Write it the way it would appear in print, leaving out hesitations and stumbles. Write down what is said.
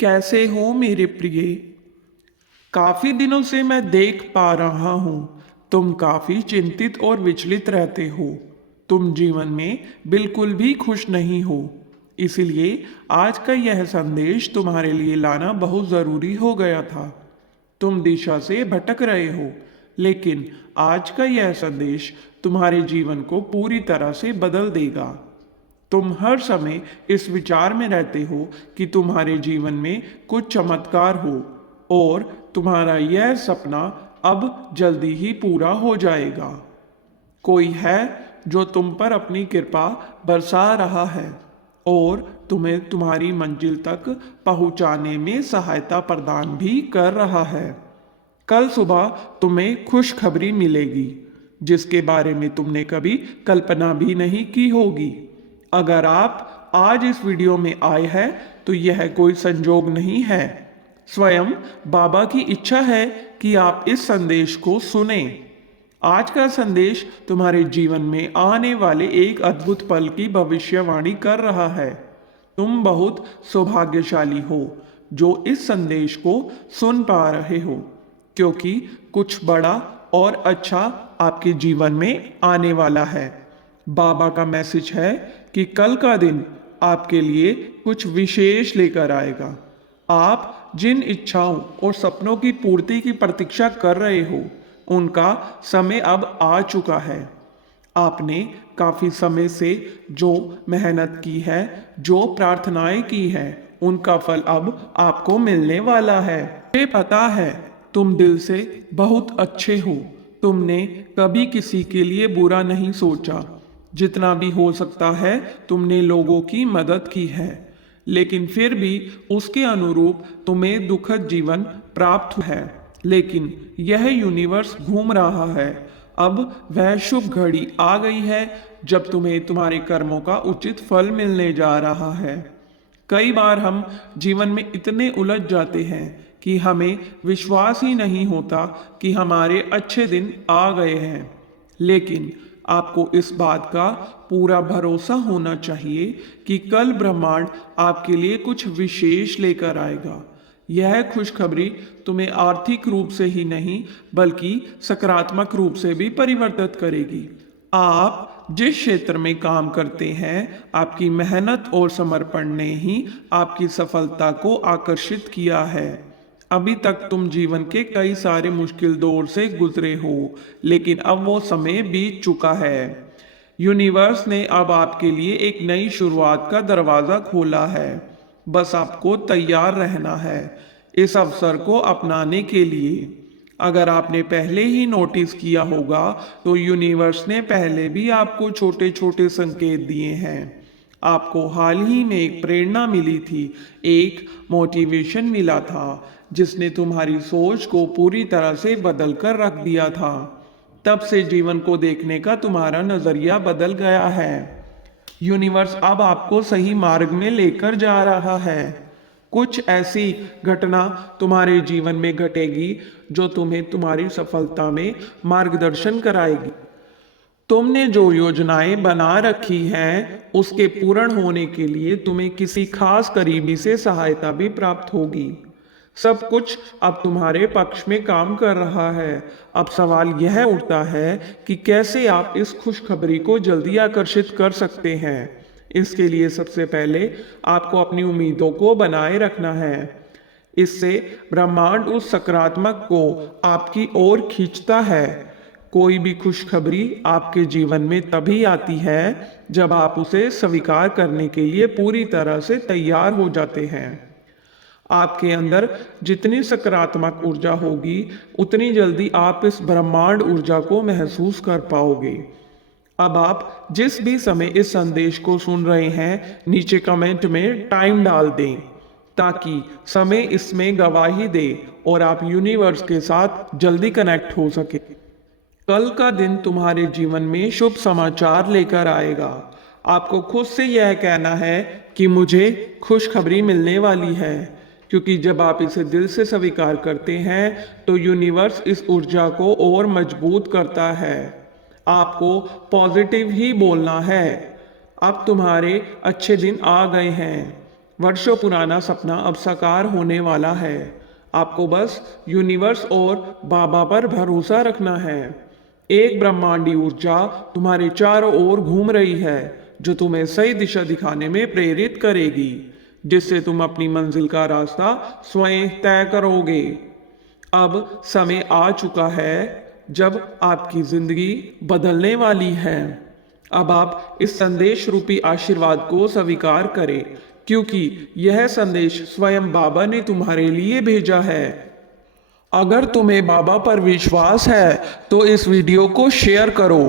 कैसे हो मेरे प्रिय। काफी दिनों से मैं देख पा रहा हूँ तुम काफी चिंतित और विचलित रहते हो। तुम जीवन में बिल्कुल भी खुश नहीं हो। इसलिए आज का यह संदेश तुम्हारे लिए लाना बहुत जरूरी हो गया था। तुम दिशा से भटक रहे हो, लेकिन आज का यह संदेश तुम्हारे जीवन को पूरी तरह से बदल देगा। तुम हर समय इस विचार में रहते हो कि तुम्हारे जीवन में कुछ चमत्कार हो और तुम्हारा यह सपना अब जल्दी ही पूरा हो जाएगा। कोई है जो तुम पर अपनी कृपा बरसा रहा है और तुम्हें तुम्हारी मंजिल तक पहुंचाने में सहायता प्रदान भी कर रहा है। कल सुबह तुम्हें खुशखबरी मिलेगी जिसके बारे में तुमने कभी कल्पना भी नहीं की होगी। अगर आप आज इस वीडियो में आए हैं तो यह कोई संजोग नहीं है। स्वयं बाबा की इच्छा है कि आप इस संदेश को सुने। आज का संदेश तुम्हारे जीवन में आने वाले एक अद्भुत पल की भविष्यवाणी कर रहा है। तुम बहुत सौभाग्यशाली हो जो इस संदेश को सुन पा रहे हो, क्योंकि कुछ बड़ा और अच्छा आपके जीवन में आने वाला है। बाबा का मैसेज है कि कल का दिन आपके लिए कुछ विशेष लेकर आएगा। आप जिन इच्छाओं और सपनों की पूर्ति की प्रतीक्षा कर रहे हो, उनका समय अब आ चुका है। आपने काफी समय से जो मेहनत की है, जो प्रार्थनाएं की है, उनका फल अब आपको मिलने वाला है। मुझे पता है तुम दिल से बहुत अच्छे हो। तुमने कभी किसी के लिए बुरा नहीं सोचा। जितना भी हो सकता है तुमने लोगों की मदद की है, लेकिन फिर भी उसके अनुरूप तुम्हें दुखद जीवन प्राप्त है। लेकिन यह यूनिवर्स घूम रहा है। अब वह शुभ घड़ी आ गई है जब तुम्हें तुम्हारे कर्मों का उचित फल मिलने जा रहा है। कई बार हम जीवन में इतने उलझ जाते हैं कि हमें विश्वास ही नहीं होता कि हमारे अच्छे दिन आ गए हैं। लेकिन आपको इस बात का पूरा भरोसा होना चाहिए कि कल ब्रह्मांड आपके लिए कुछ विशेष लेकर आएगा। यह खुशखबरी तुम्हें आर्थिक रूप से ही नहीं बल्कि सकारात्मक रूप से भी परिवर्तित करेगी। आप जिस क्षेत्र में काम करते हैं, आपकी मेहनत और समर्पण ने ही आपकी सफलता को आकर्षित किया है। अभी तक तुम जीवन के कई सारे मुश्किल दौर से गुजरे हो, लेकिन अब वो समय बीत चुका है। यूनिवर्स ने अब आपके लिए एक नई शुरुआत का दरवाजा खोला है। बस आपको तैयार रहना है इस अवसर को अपनाने के लिए। अगर आपने पहले ही नोटिस किया होगा तो यूनिवर्स ने पहले भी आपको छोटे छोटे संकेत दिए हैं। आपको हाल ही में एक प्रेरणा मिली थी, एक मोटिवेशन मिला था जिसने तुम्हारी सोच को पूरी तरह से बदल कर रख दिया था। तब से जीवन को देखने का तुम्हारा नजरिया बदल गया है। यूनिवर्स अब आपको सही मार्ग में लेकर जा रहा है। कुछ ऐसी घटना तुम्हारे जीवन में घटेगी जो तुम्हें तुम्हारी सफलता में मार्गदर्शन कराएगी। तुमने जो योजनाएं बना रखी हैं, उसके पूर्ण होने के लिए तुम्हें किसी खास करीबी से सहायता भी प्राप्त होगी। सब कुछ अब तुम्हारे पक्ष में काम कर रहा है। अब सवाल यह उठता है कि कैसे आप इस खुशखबरी को जल्दी आकर्षित कर सकते हैं। इसके लिए सबसे पहले आपको अपनी उम्मीदों को बनाए रखना है। इससे ब्रह्मांड उस सकारात्मक को आपकी ओर खींचता है। कोई भी खुशखबरी आपके जीवन में तभी आती है जब आप उसे स्वीकार करने के लिए पूरी तरह से तैयार हो जाते हैं। आपके अंदर जितनी सकारात्मक ऊर्जा होगी, उतनी जल्दी आप इस ब्रह्मांड ऊर्जा को महसूस कर पाओगे। अब आप जिस भी समय इस संदेश को सुन रहे हैं, नीचे कमेंट में टाइम डाल दें ताकि समय इसमें गवाही दे और आप यूनिवर्स के साथ जल्दी कनेक्ट हो सके। कल का दिन तुम्हारे जीवन में शुभ समाचार लेकर आएगा। आपको खुद से यह कहना है कि मुझे खुशखबरी मिलने वाली है, क्योंकि जब आप इसे दिल से स्वीकार करते हैं तो यूनिवर्स इस ऊर्जा को और मजबूत करता है। आपको पॉजिटिव ही बोलना है। अब तुम्हारे अच्छे दिन आ गए हैं। वर्षों पुराना सपना अब साकार होने वाला है। आपको बस यूनिवर्स और बाबा पर भरोसा रखना है। एक ब्रह्मांडी ऊर्जा तुम्हारे चारों ओर घूम रही है जो तुम्हें सही दिशा दिखाने में प्रेरित करेगी, जिससे तुम अपनी मंजिल का रास्ता स्वयं तय करोगे। अब समय आ चुका है जब आपकी जिंदगी बदलने वाली है। अब आप इस संदेश रूपी आशीर्वाद को स्वीकार करें, क्योंकि यह संदेश स्वयं बाबा ने तुम्हारे लिए भेजा है। अगर तुम्हें बाबा पर विश्वास है तो इस वीडियो को शेयर करो।